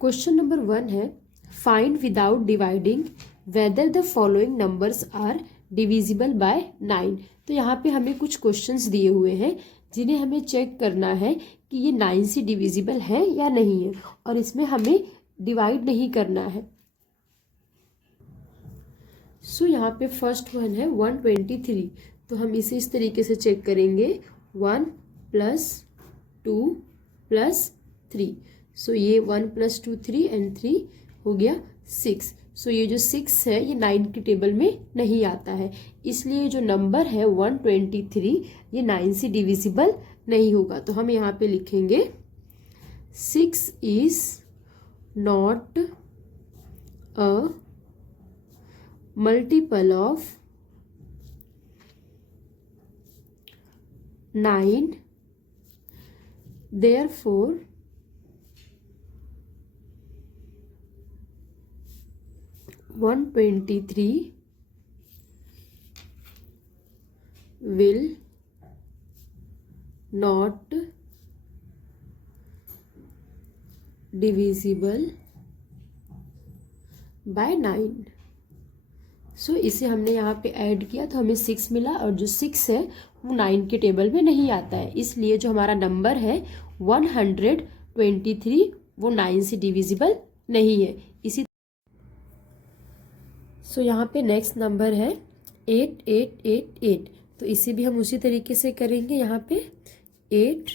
Question number 1 है find without dividing whether the following numbers are divisible by 9। तो यहाँ पे हमें कुछ क्वेश्चंस दिए हुए हैं जिन्हें हमें चेक करना है कि ये 9 से डिविजिबल है या नहीं है, और इसमें हमें डिवाइड नहीं करना है। सो यहाँ पे फर्स्ट वन है 123। तो हम इसे इस तरीके से चेक करेंगे 1 + 2 + 3। सो ये 1 + 2 3 एंड 3 हो गया 6। सो ये जो 6 है ये 9 की टेबल में नहीं आता है, इसलिए जो नंबर है 123 ये 9 से डिविजिबल नहीं होगा। तो हम यहाँ पे लिखेंगे 6 is not a multiple of 9, therefore 123 will not divisible by 9। सो इसे हमने यहाँ पे ऐड किया तो हमें 6 मिला, और जो 6 है वो 9 के टेबल में नहीं आता है, इसलिए जो हमारा नंबर है 123 वो 9 से डिविजिबल नहीं है। इसी सो यहाँ पे नेक्स्ट नंबर है 8888। तो इसे भी हम उसी तरीके से करेंगे। यहाँ पे 8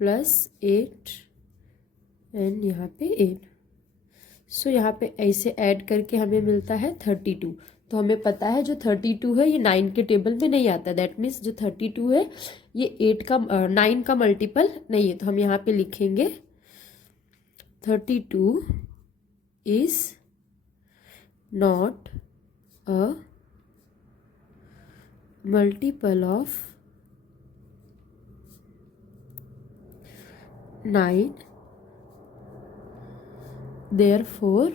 + 8 एंड यहाँ पे 8। सो यहाँ पे ऐसे ऐड करके हमें मिलता है 32। तो हमें पता है जो 32 है ये 9 के टेबल में नहीं आता, दैट मीन्स जो 32 है ये 9 का मल्टीपल नहीं है। तो हम यहाँ पे लिखेंगे 32 is not a multiple of 9, therefore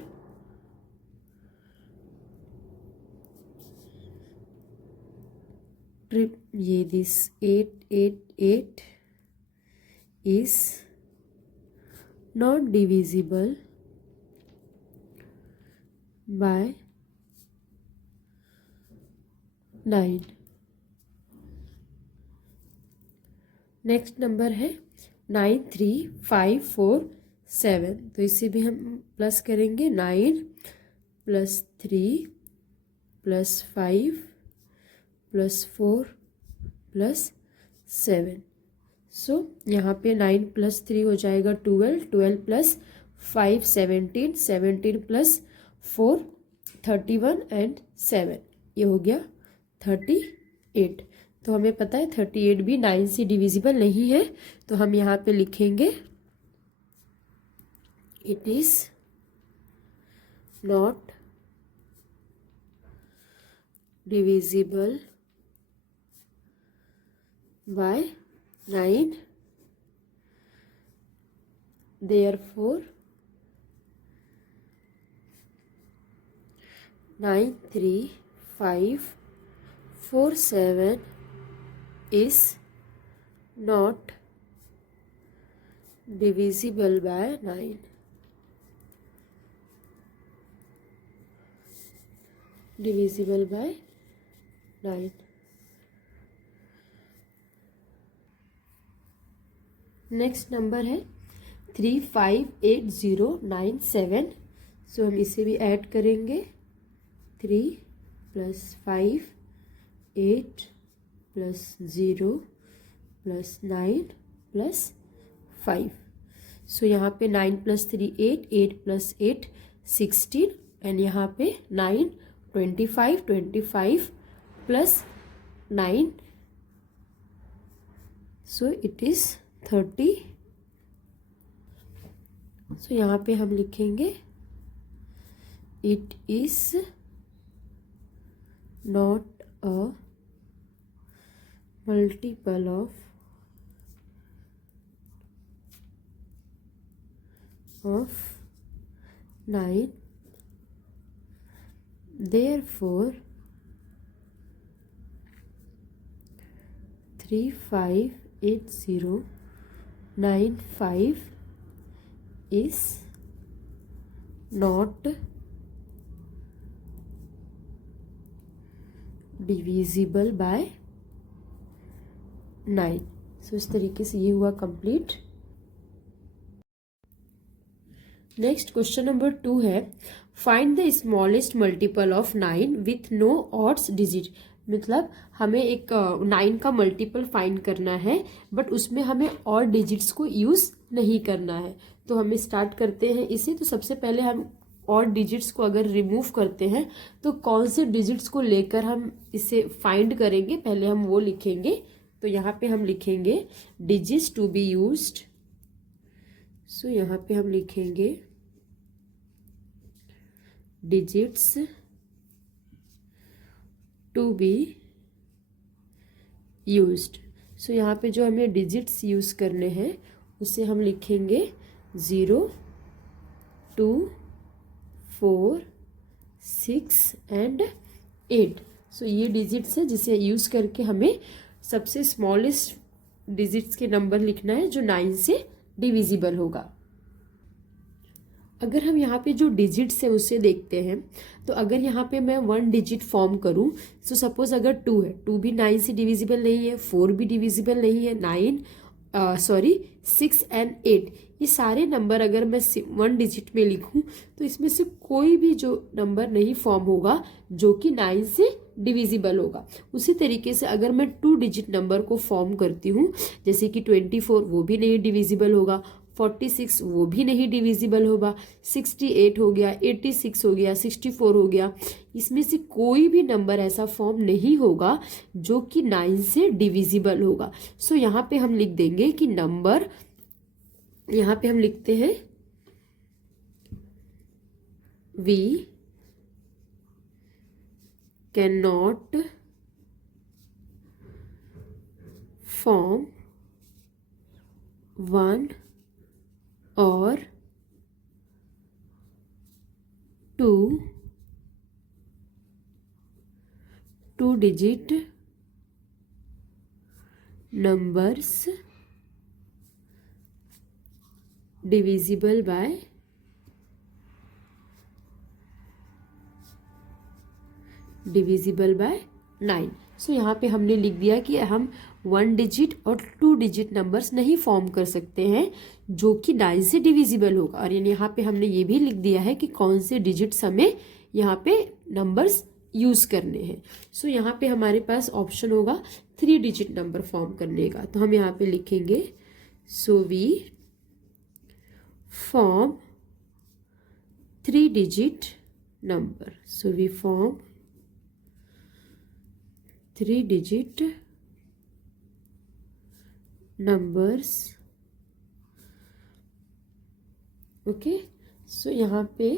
this 888 is not divisible by 9। Next number है 93547। तो इसे भी हम प्लस करेंगे 9 + 3 + 5 + 4 + 7। सो यहाँ पे 9 + 3 हो जाएगा 12, 12 + 5 17, 17 + 4 31 एंड 7, ये हो गया 38। तो हमें पता है 38 भी 9 से डिविजिबल नहीं है, तो हम यहाँ पे लिखेंगे it is not divisible by 9, therefore 93547 is not divisible by 9। divisible by 9। Next number है 358097। सो हम इसे भी ऐड करेंगे 3 + 5 8 + 0 + 9 + 5। सो यहाँ पे 9 + 3 8, 8 + 8 16 एंड यहाँ पे 9 25 25 + 9। So it is 30। सो यहाँ पे हम लिखेंगे it is not a multiple of 9, therefore 358095 is not divisible by 9। सो इस तरीके से ये हुआ कंप्लीट। नेक्स्ट क्वेश्चन नंबर 2 है, find the smallest multiple of 9 with no odds digit. मतलब हमें एक 9 का मल्टीपल फाइंड करना है, बट उसमें हमें और डिजिट्स को यूज नहीं करना है। तो हमें स्टार्ट करते हैं इसे। तो सबसे पहले हम और डिजिट्स को अगर रिमूव करते हैं तो कौन से डिजिट्स को लेकर हम इसे फाइंड करेंगे, पहले हम वो लिखेंगे। तो यहाँ पे हम लिखेंगे डिजिट्स टू बी यूज्ड। सो यहाँ पे हम लिखेंगे डिजिट्स टू बी यूज्ड। सो यहाँ पे जो हमें डिजिट्स यूज करने हैं उसे हम लिखेंगे 0, 2, 4, 6 एंड 8। सो ये डिजिट्स है जिसे यूज करके हमें सबसे स्मॉलेस्ट डिजिट्स के नंबर लिखना है जो 9 से डिविजिबल होगा। अगर हम यहाँ पे जो डिजिट्स है उसे देखते हैं, तो अगर यहाँ पे मैं 1 डिजिट फॉर्म करूँ, सो सपोज अगर 2 है, 2 भी 9 से डिविजिबल नहीं है, 4 भी डिविजिबल नहीं है, 6 एंड 8 ये सारे नंबर अगर मैं 1 डिजिट में लिखूं तो इसमें से कोई भी जो नंबर नहीं फॉर्म होगा जो कि 9 से डिविजिबल होगा। उसी तरीके से अगर मैं 2 डिजिट नंबर को फॉर्म करती हूँ, जैसे कि 24 वो भी नहीं डिविजिबल होगा, 46 वो भी नहीं डिविजिबल होगा, 68 हो गया, 86 हो गया, 64 हो गया, इसमें से कोई भी नंबर ऐसा फॉर्म नहीं होगा जो कि 9 से डिविजिबल होगा। सो यहाँ पे हम लिख देंगे कि नंबर, यहाँ पे हम लिखते हैं वी कैन नॉट फॉर्म 1 और 2 डिजिट नंबर्स डिविजिबल बाय 9। सो यहाँ पे हमने लिख दिया कि हम 1 डिजिट और 2 डिजिट नंबर्स नहीं फॉर्म कर सकते हैं जो कि 9 से डिविजिबल होगा। और यानी यहाँ पे हमने ये भी लिख दिया है कि कौन से डिजिट्स हमें यहाँ पे नंबर्स यूज करने हैं। सो यहाँ पे हमारे पास ऑप्शन होगा 3 डिजिट नंबर फॉर्म करने का। तो हम यहाँ पे लिखेंगे so we form 3 digit number. So we form 3 digit numbers. Okay, so यहाँ पे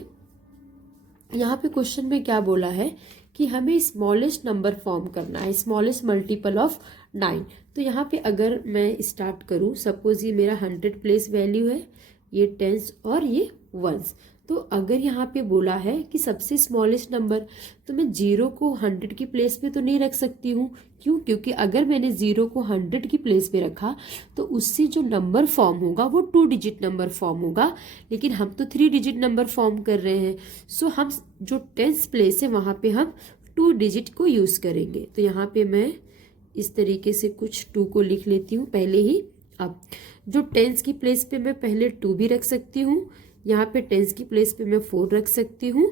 क्वेश्चन में क्या बोला है कि हमें स्मॉलेस्ट नंबर फॉर्म करना है, स्मॉलेस्ट मल्टीपल ऑफ 9। तो यहाँ पे अगर मैं स्टार्ट करूँ, सपोज ये मेरा 100 प्लेस वैल्यू है, ये टेंस और ये वंस। तो अगर यहाँ पे बोला है कि सबसे स्मॉलेस्ट नंबर, तो मैं 0 को 100 की प्लेस पे तो नहीं रख सकती हूँ। क्यों? क्योंकि अगर मैंने 0 को 100 की प्लेस पे रखा तो उससे जो नंबर फॉर्म होगा वो 2 डिजिट नंबर फॉर्म होगा, लेकिन हम तो 3 डिजिट नंबर फॉर्म कर रहे हैं। सो हम जो टेंस प्लेस है वहाँ पे हम 2 डिजिट को यूज़ करेंगे। तो यहाँ पे मैं इस तरीके से कुछ 2 को लिख लेती हूँ पहले ही। अब जो टेंस की प्लेस पे मैं पहले 2 भी रख सकती हूँ, यहाँ पे टेंस की प्लेस पे मैं 4 रख सकती हूँ,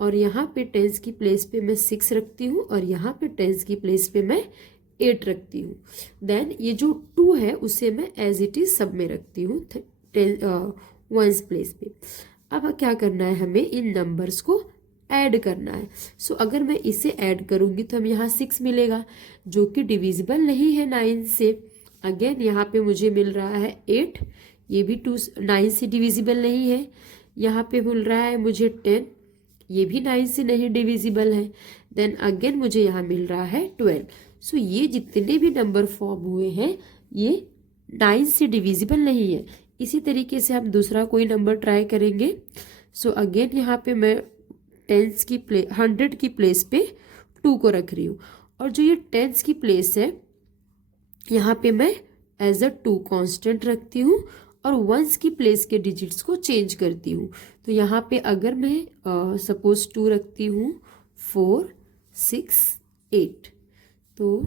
और यहाँ पे टेंस की प्लेस पे मैं 6 रखती हूँ, और यहाँ पे टेंस की प्लेस पे मैं 8 रखती हूँ। देन ये जो 2 है उसे मैं एज इट इज सब में रखती हूँ वंस प्लेस पे। अब क्या करना है, हमें इन नंबर्स को ऐड करना है। सो अगर मैं इसे ऐड करूँगी तो हमें यहाँ 6 मिलेगा जो कि डिविजिबल नहीं है 9 से। अगेन यहाँ पे मुझे मिल रहा है 8, ये भी 9 से डिविजिबल नहीं है। यहाँ पे मिल रहा है मुझे 10, ये भी 9 से नहीं डिविजिबल है। देन अगेन मुझे यहाँ मिल रहा है 12। सो ये जितने भी नंबर फॉर्म हुए हैं ये 9 से डिविजिबल नहीं है। इसी तरीके से हम दूसरा कोई नंबर ट्राई करेंगे। सो अगेन यहाँ पे मैं 100 की प्लेस पे 2 को रख रही हूँ, और जो ये 10 की प्लेस है यहाँ पे मैं एज अ 2 कांस्टेंट रखती हूँ, और वंस की प्लेस के डिजिट्स को चेंज करती हूँ। तो यहाँ पे अगर मैं सपोज 2 रखती हूँ, 4, 6, 8, तो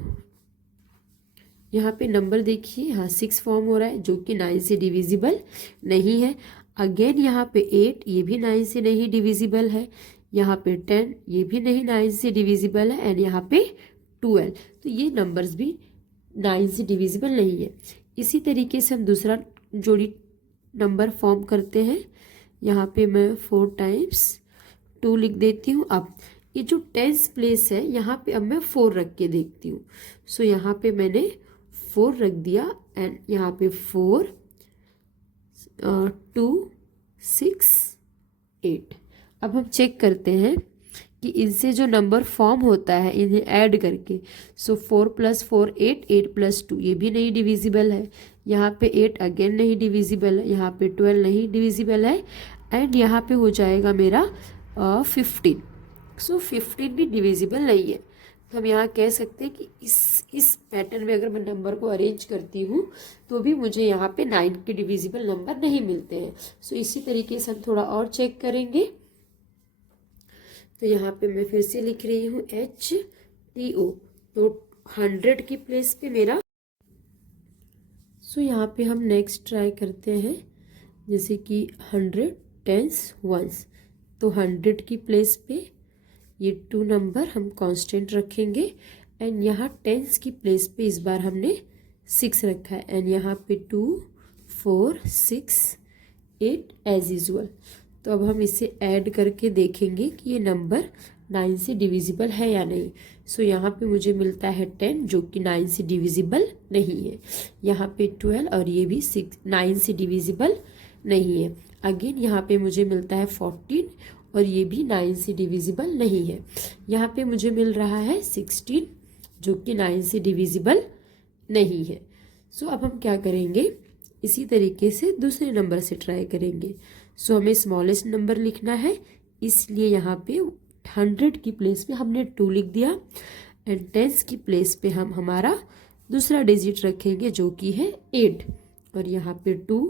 यहाँ पे नंबर देखिए, हाँ 6 फॉर्म हो रहा है जो कि 9 से डिविजिबल नहीं है। अगेन यहाँ पे 8, ये भी 9 से नहीं डिविजिबल है। यहाँ पे 10, ये भी नहीं 9 से डिविजिबल है। एंड यहाँ पे 12, तो ये नंबर्स भी 9 से डिविजिबल नहीं है। इसी तरीके से हम दूसरा जोड़ी नंबर फॉर्म करते हैं। यहाँ पे मैं 4 टाइम्स 2 लिख देती हूँ। अब ये जो 10th प्लेस है यहाँ पे अब मैं 4 रख के देखती हूँ। सो यहाँ पे मैंने 4 रख दिया एंड यहाँ पे 4, 2, 6, 8। अब हम चेक करते हैं कि इनसे जो नंबर फॉर्म होता है इन्हें ऐड करके। सो 4 + 4 8, 8 + 2 ये भी नहीं डिविजिबल है। यहाँ पे 8 अगेन नहीं डिविजिबल है। यहाँ पे 12 नहीं डिविजिबल है। एंड यहाँ पे हो जाएगा मेरा 15। सो 15 भी डिविजिबल नहीं है। तो हम यहाँ कह सकते हैं कि इस पैटर्न में अगर मैं नंबर को अरेंज करती हूँ तो भी मुझे यहाँ पे 9 के डिविजिबल नंबर नहीं मिलते हैं। सो इसी तरीके से हम थोड़ा और चेक करेंगे। तो यहाँ पे मैं फिर से लिख रही हूँ HTO, तो 100 की प्लेस पे मेरा। सो यहाँ पे हम नेक्स्ट ट्राई करते हैं, जैसे कि 100 10s 1s, तो 100 की प्लेस पे ये 2 नंबर हम कांस्टेंट रखेंगे। एंड यहाँ 10s की प्लेस पे इस बार हमने 6 रखा है। एंड यहाँ पे 2, 4, 6, 8 एज यूजुअल। तो अब हम इसे ऐड करके देखेंगे कि ये नंबर 9 से डिविजिबल है या नहीं। सो यहाँ पे मुझे मिलता है 10 जो कि 9 से डिविजिबल नहीं है। यहाँ पे 12 और ये भी 9 से डिविजिबल नहीं है। अगेन यहाँ पे मुझे मिलता है 14 और ये भी 9 से डिविजिबल नहीं है। यहाँ पे मुझे मिल रहा है 16 जो कि 9 से डिविजिबल नहीं है। सो अब हम क्या करेंगे, इसी तरीके से दूसरे नंबर से ट्राई करेंगे। सो हमें स्मॉलेस्ट नंबर लिखना है, इसलिए यहाँ पे 100 की प्लेस पे हमने 2 लिख दिया। एंड 10s की प्लेस पे हम हमारा दूसरा डिजिट रखेंगे जो कि है 8। और यहाँ पे 2,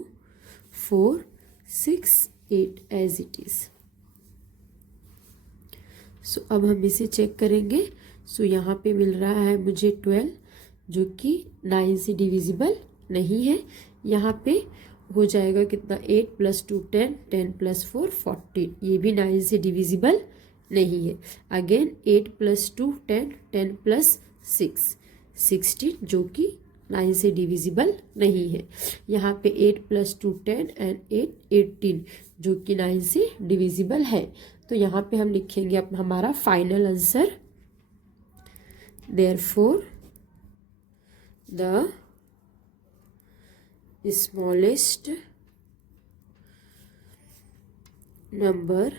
4, 6, 8 एज इट इज़। सो अब हम इसे चेक करेंगे। सो यहाँ पे मिल रहा है मुझे 12 जो कि 9 से डिविजिबल नहीं है। यहाँ पे हो जाएगा कितना, 8 + 2 10, 10 + 4 14, ये भी 9 से डिविजिबल नहीं है। अगेन 8 + 2 10, 10 + 6 16 जो कि 9 से डिविजिबल नहीं है। यहाँ पे 8 + 2 10 एंड 8 18 जो कि 9 से डिविजिबल है। तो यहाँ पे हम लिखेंगे अब हमारा final answer, therefore the smallest number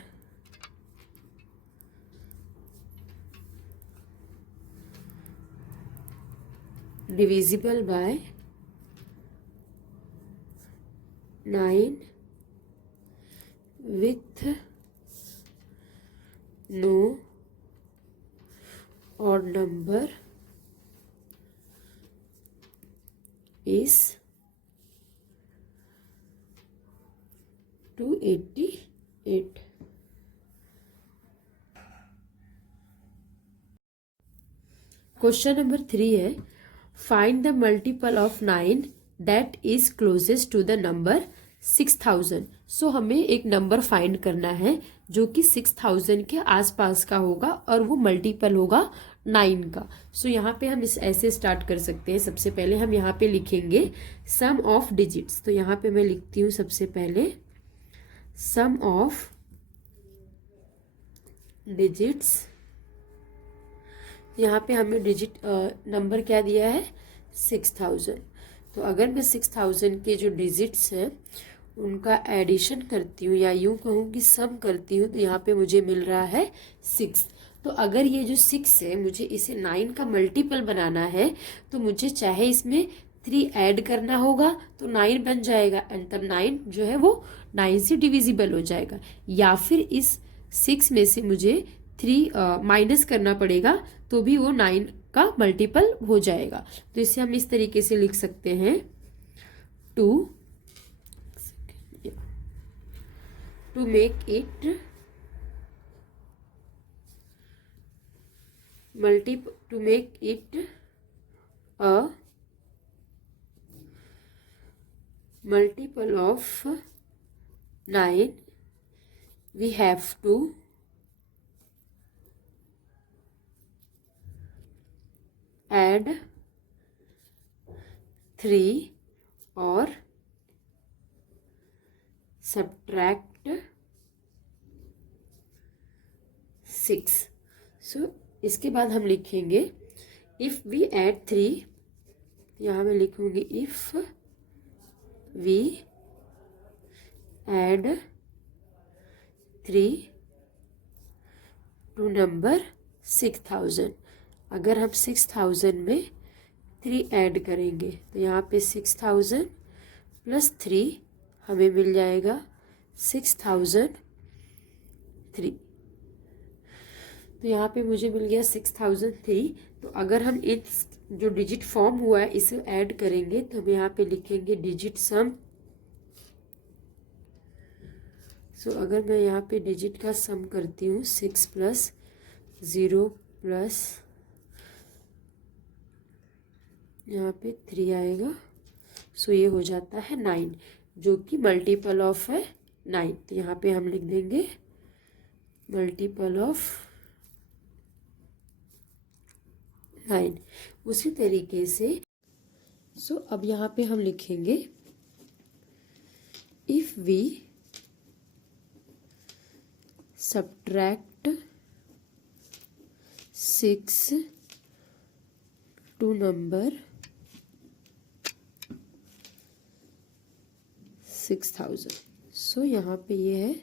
divisible by 9 with no odd number is 288. Question number 3 है, find the multiple of 9 that is closest to the number 6000। So हमें एक नंबर फाइंड करना है जो कि 6000 के आसपास का होगा और वो मल्टीपल होगा 9 का। सो यहाँ पे हम इस ऐसे स्टार्ट कर सकते हैं। सबसे पहले हम यहाँ पे लिखेंगे सम ऑफ डिजिट्स। तो यहाँ पे मैं लिखती हूँ सबसे पहले सम ऑफ डिजिट्स। यहाँ पे हमें डिजिट नंबर क्या दिया है, 6000। तो अगर मैं 6000 के जो डिजिट्स हैं उनका एडिशन करती हूँ या यूँ कहूँ कि सम करती हूँ, तो यहाँ पे मुझे मिल रहा है 6। तो अगर ये जो 6 है मुझे इसे 9 का मल्टीपल बनाना है तो मुझे चाहे इसमें 3 ऐड करना होगा तो 9 बन जाएगा एंड तब 9 जो है वो 9 से डिविजिबल हो जाएगा, या फिर इस 6 में से मुझे 3 माइनस करना पड़ेगा तो भी वो 9 का मल्टीपल हो जाएगा। तो इसे हम इस तरीके से लिख सकते हैं 2 to make it a multiple of 9, we have to add 3 or subtract 6. सो इसके बाद हम लिखेंगे इफ वी एड 3, यहाँ मैं लिखूंगी if we add 3 to number 6000. अगर हम 6000 में 3 ऐड करेंगे तो यहाँ पे 6000 प्लस 3 हमें मिल जाएगा 6003. तो यहाँ पे मुझे मिल गया 6003. तो अगर हम इस जो डिजिट फॉर्म हुआ है इसे ऐड करेंगे तो हम यहाँ पे लिखेंगे डिजिट सम. सो अगर मैं यहाँ पे डिजिट का सम करती हूँ 6 प्लस 0 प्लस यहाँ पे 3 आएगा. सो ये हो जाता है 9 जो कि मल्टीपल ऑफ है 9. तो यहाँ पे हम लिख देंगे मल्टीपल ऑफ 9. उसी तरीके से अब यहाँ पे हम लिखेंगे if we subtract 6 to number 6000. यहाँ पे ये है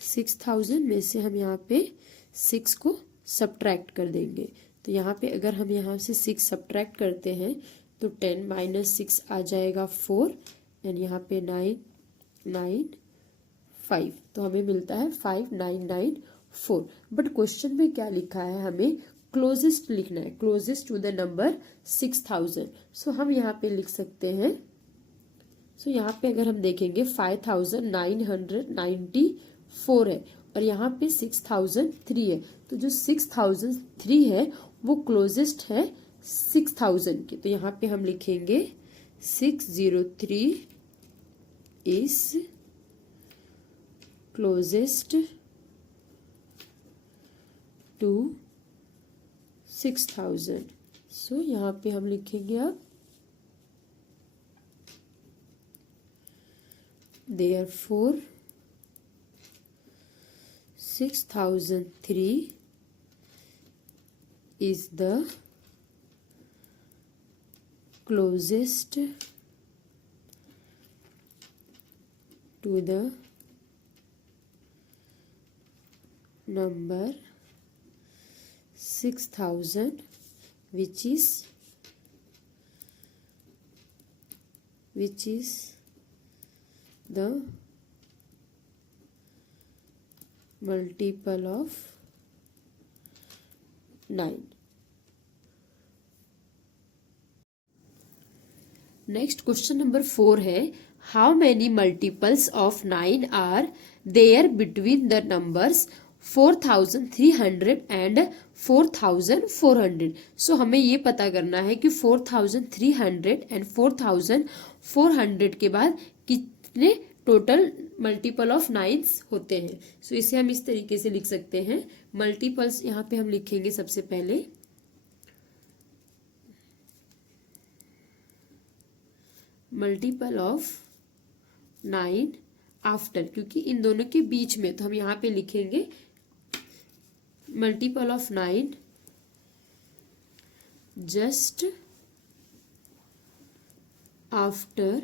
6000 में से हम यहाँ पे 6 को सब्ट्रैक्ट कर देंगे. तो यहाँ पे अगर हम यहाँ से 6 सब्ट्रैक्ट करते हैं तो 10 माइनस 6 आ जाएगा 4 एंड यहाँ पे 9 9 5. तो हमें मिलता है 5994. बट क्वेश्चन में क्या लिखा है, हमें क्लोजेस्ट लिखना है, क्लोजेस्ट टू द नंबर 6000. हम यहाँ पे लिख सकते हैं. यहाँ पे अगर हम देखेंगे 5994 है और यहाँ पे 6003 है. तो जो 6003 है वो क्लोजेस्ट है 6000 के. तो यहाँ पे हम लिखेंगे 603 इज क्लोजेस्ट टू 6000. यहाँ पे हम लिखेंगे अब therefore 6003 is the closest to the number 6000 which is the multiple of 9. Next question number 4 है how many multiples of 9 are there between the numbers 4300 and 4400. हमें ये पता करना है कि 4300 एंड 4400 के बाद कितने टोटल मल्टीपल ऑफ 9 होते हैं. इसे हम इस तरीके से लिख सकते हैं. मल्टीपल्स यहाँ पे हम लिखेंगे सबसे पहले मल्टीपल ऑफ 9 आफ्टर, क्योंकि इन दोनों के बीच में, तो हम यहाँ पे लिखेंगे मल्टीपल ऑफ 9 जस्ट आफ्टर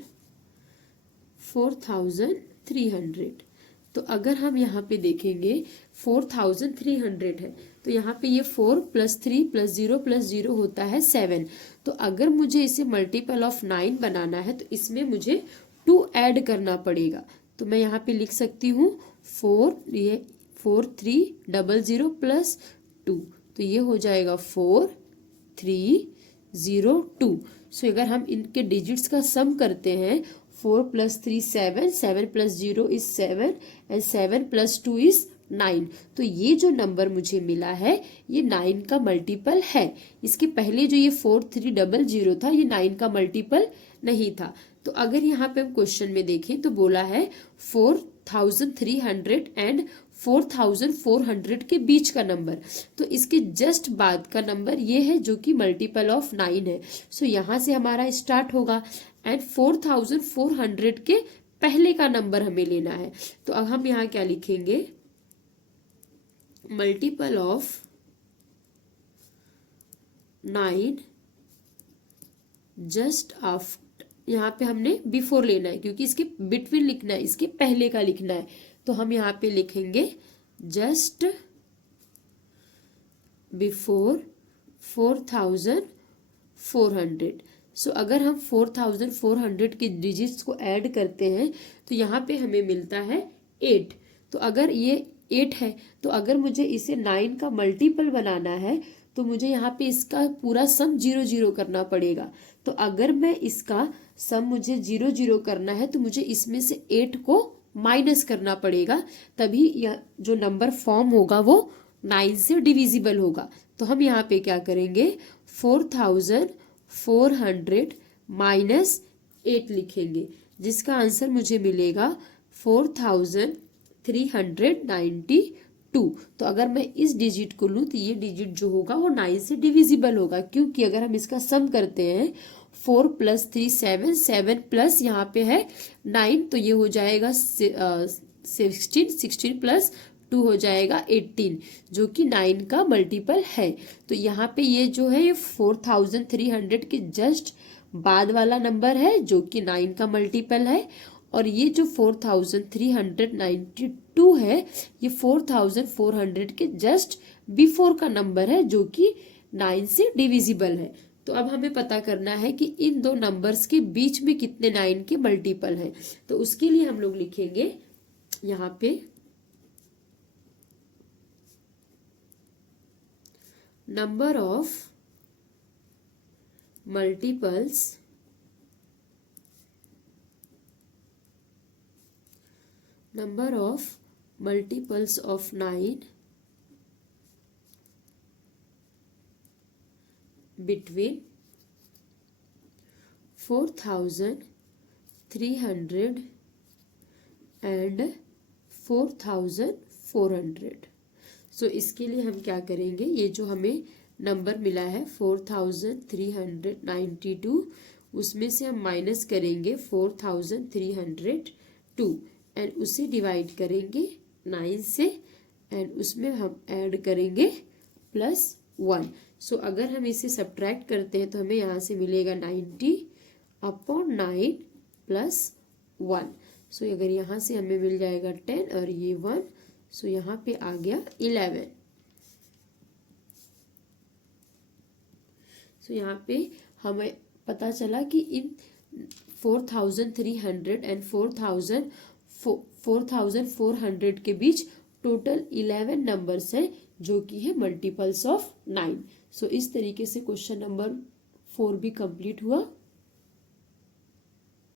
4300. तो अगर हम यहाँ पे देखेंगे 4300 है तो यहाँ पे ये 4 प्लस 3 प्लस 0 प्लस 0 होता है 7. तो अगर मुझे इसे मल्टीपल ऑफ 9 बनाना है तो इसमें मुझे 2 ऐड करना पड़ेगा. तो मैं यहाँ पे लिख सकती हूँ 4300 प्लस 2. तो ये हो जाएगा 4302. अगर हम इनके डिजिट्स का सम करते हैं 4 + 3 7, 7 + 0 is 7 and 7 + 2 is 9। तो ये जो नंबर मुझे मिला है ये 9 का मल्टीपल है। इसके पहले जो ये 4300 था ये 9 का मल्टीपल नहीं था। तो अगर यहाँ पे हम क्वेश्चन में देखें तो बोला है 4300 एंड 4400 के बीच का नंबर, तो इसके जस्ट बाद का नंबर ये है जो कि मल्टीपल ऑफ 9 है। सो यहाँ से हमारा स्टार्ट होगा एंड 4400 के पहले का नंबर हमें लेना है। तो अब हम यहाँ क्या लिखेंगे, मल्टीपल ऑफ 9 जस्ट आफ्टर, यहाँ पे हमने बिफोर लेना है क्योंकि इसके बिटवीन लिखना है, इसके पहले का लिखना है। तो हम यहाँ पे लिखेंगे जस्ट बिफोर 4400। सो अगर हम 4400 के डिजिट्स को ऐड करते हैं तो यहाँ पे हमें मिलता है 8। तो अगर ये 8 है तो अगर मुझे इसे 9 का मल्टीपल बनाना है तो मुझे यहाँ पे इसका पूरा सम 0 0 करना पड़ेगा। तो अगर मैं इसका सम मुझे 0 0 करना है तो मुझे इसमें से 8 को माइनस करना पड़ेगा, तभी यह जो नंबर फॉर्म होगा वो 9 से डिविजिबल होगा। तो हम यहाँ पे क्या करेंगे, 4400 माइनस 8 लिखेंगे जिसका आंसर मुझे मिलेगा 4392। तो अगर मैं इस डिजिट को लूँ तो ये डिजिट जो होगा वो 9 से डिविजिबल होगा, क्योंकि अगर हम इसका सम करते हैं 4 + 3 7, 7 प्लस यहाँ पे है 9 तो ये हो जाएगा 16, 16 + 2 हो जाएगा 18 जो कि 9 का मल्टीपल है। तो यहाँ पे ये जो है ये 4300 के जस्ट बाद वाला नंबर है जो कि 9 का मल्टीपल है, और ये जो 4392 है ये 4400 के जस्ट बिफोर का नंबर है जो कि 9 से डिविजिबल है। तो अब हमें पता करना है कि इन दो नंबर्स के बीच में कितने 9 के मल्टीपल हैं। तो उसके लिए हम लोग लिखेंगे यहाँ पे number of multiples of 9 between 4300 and 4400। सो इसके लिए हम क्या करेंगे, ये जो हमें नंबर मिला है 4392 उसमें से हम माइनस करेंगे 4302 एंड उसे डिवाइड करेंगे 9 से एंड उसमें हम ऐड करेंगे +1। सो अगर हम इसे सब्ट्रैक्ट करते हैं तो हमें यहाँ से मिलेगा 90/9 + 1। सो अगर यहाँ से हमें मिल जाएगा 10 और ये 1, सो यहाँ पे आ गया 11। सो यहाँ पे हमें पता चला कि इन 4300 एंड 4400 के बीच टोटल 11 नंबर्स हैं जो कि है मल्टीपल्स ऑफ 9। सो इस तरीके से क्वेश्चन नंबर 4 भी कंप्लीट हुआ।